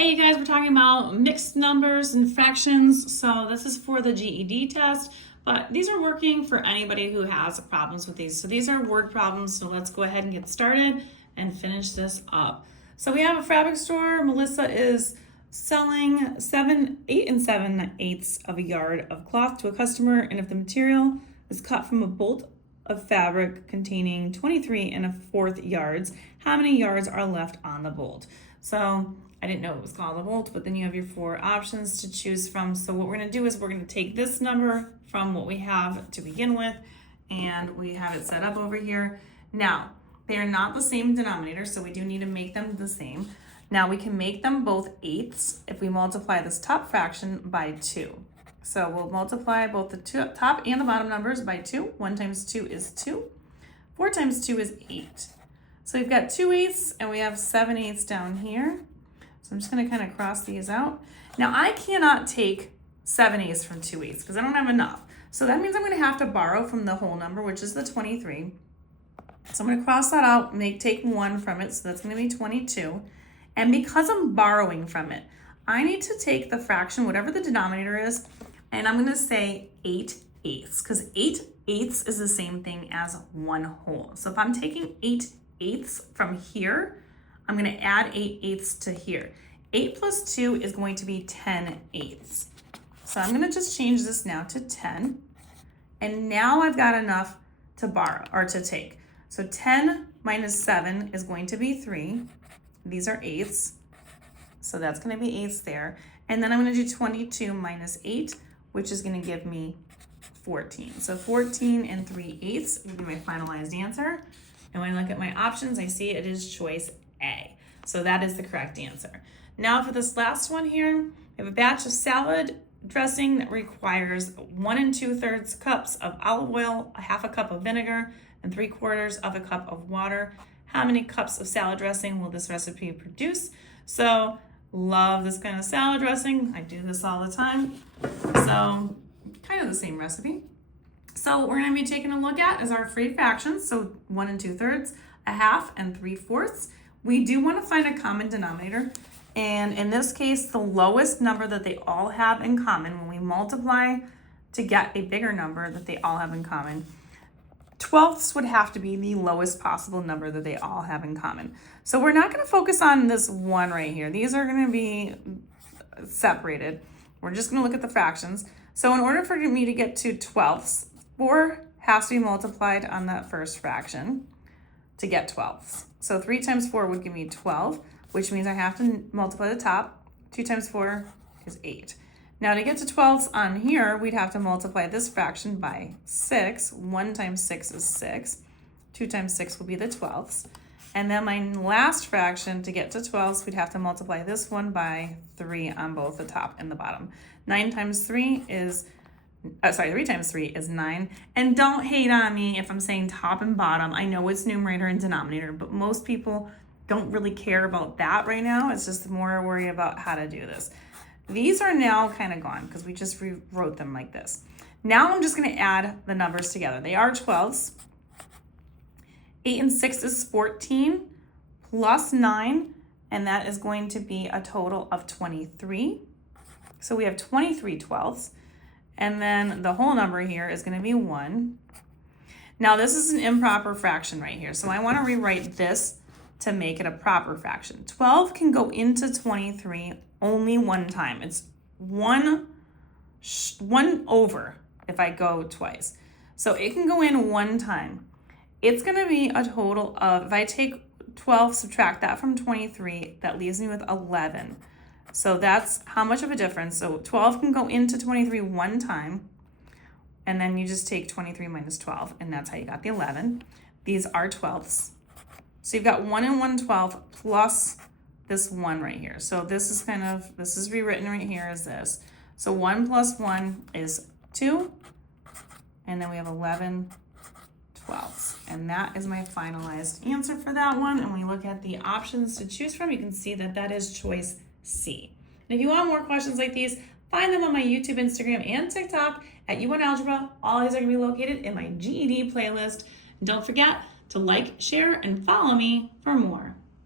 Hey, you guys, we're talking about mixed numbers and fractions. So this is for the GED test, but these are working for anybody who has problems with these. So these are word problems. So let's go ahead and get started and finish this up. So we have a fabric store. Melissa is selling 8 7/8 of a yard of cloth to a customer. And if the material is cut from a bolt of fabric containing 23 1/4 yards, how many yards are left on the bolt? So I didn't know it was called a bolt, but then you have your 4 options to choose from. So what we're going to do is we're going to take this number from what we have to begin with, and we have it set up over here. Now, they are not the same denominator, so we do need to make them the same. Now, we can make them both eighths if we multiply this top fraction by 2. So we'll multiply both the top and the bottom numbers by 2. 1 times 2 is 2. 4 times 2 is 8. So we've got 2/8 and we have 7/8 down here. So I'm just going to kind of cross these out. Now I cannot take 7/8 from 2/8 because I don't have enough. So that means I'm going to have to borrow from the whole number, which is the 23. So I'm going to cross that out, take 1 from it. So that's going to be 22. And because I'm borrowing from it, I need to take the fraction, whatever the denominator is, and I'm going to say 8/8 because 8/8 is the same thing as 1 whole. So if I'm taking 8/8 from here, I'm going to add 8/8 to here. 8 plus 2 is going to be 10/8. So I'm going to just change this now to 10. And now I've got enough to borrow or to take. So 10 minus 7 is going to be 3. These are eighths. So that's going to be eighths there. And then I'm going to do 22 minus 8, which is going to give me 14. So 14 and 3/8 would be my finalized answer. And when I look at my options, I see it is choice A. So that is the correct answer. Now for this last one here, we have a batch of salad dressing that requires 1 2/3 cups of olive oil, a 1/2 cup of vinegar, and 3/4 of a cup of water. How many cups of salad dressing will this recipe produce? So love this kind of salad dressing. I do this all the time. So kind of the same recipe. So what we're going to be taking a look at is our free fractions. So 1 2/3, a 1/2, and 3/4. We do want to find a common denominator. And in this case, the lowest number that they all have in common, when we multiply to get a bigger number that they all have in common, 12ths would have to be the lowest possible number that they all have in common. So we're not going to focus on this 1 right here. These are going to be separated. We're just going to look at the fractions. So in order for me to get to 12ths, 4 has to be multiplied on that first fraction to get 12ths. So 3 times 4 would give me 12, which means I have to multiply the top. 2 times 4 is 8. Now to get to 12ths on here, we'd have to multiply this fraction by 6. 1 times 6 is 6. 2 times 6 will be the 12ths. And then my last fraction, to get to 12ths, we'd have to multiply this one by 3 on both the top and the bottom. 3 times 3 is 9. And don't hate on me if I'm saying top and bottom. I know it's numerator and denominator, but most people don't really care about that right now. It's just more worry about how to do this. These are now kind of gone because we just rewrote them like this. Now I'm just going to add the numbers together. They are 12ths. 8 and 6 is 14 plus 9, and that is going to be a total of 23. So we have 23 12ths. And then the whole number here is going to be 1. Now this is an improper fraction right here. So I want to rewrite this to make it a proper fraction. 12 can go into 23 only one time. It's 1 over if I go twice. So it can go in one time. It's going to be a total of, if I take 12, subtract that from 23, that leaves me with 11. So that's how much of a difference. So 12 can go into 23 one time, and then you just take 23 minus 12, and that's how you got the 11. These are 12ths. So you've got 1 and 1/12 plus this 1 right here. So this is rewritten right here as this. So 1 plus 1 is 2, and then we have 11 12ths. And that is my finalized answer for that one. And when we look at the options to choose from, you can see that that is choice C. And if you want more questions like these, find them on my YouTube, Instagram, and TikTok at U1 Algebra. All these are going to be located in my GED playlist. And don't forget to like, share, and follow me for more.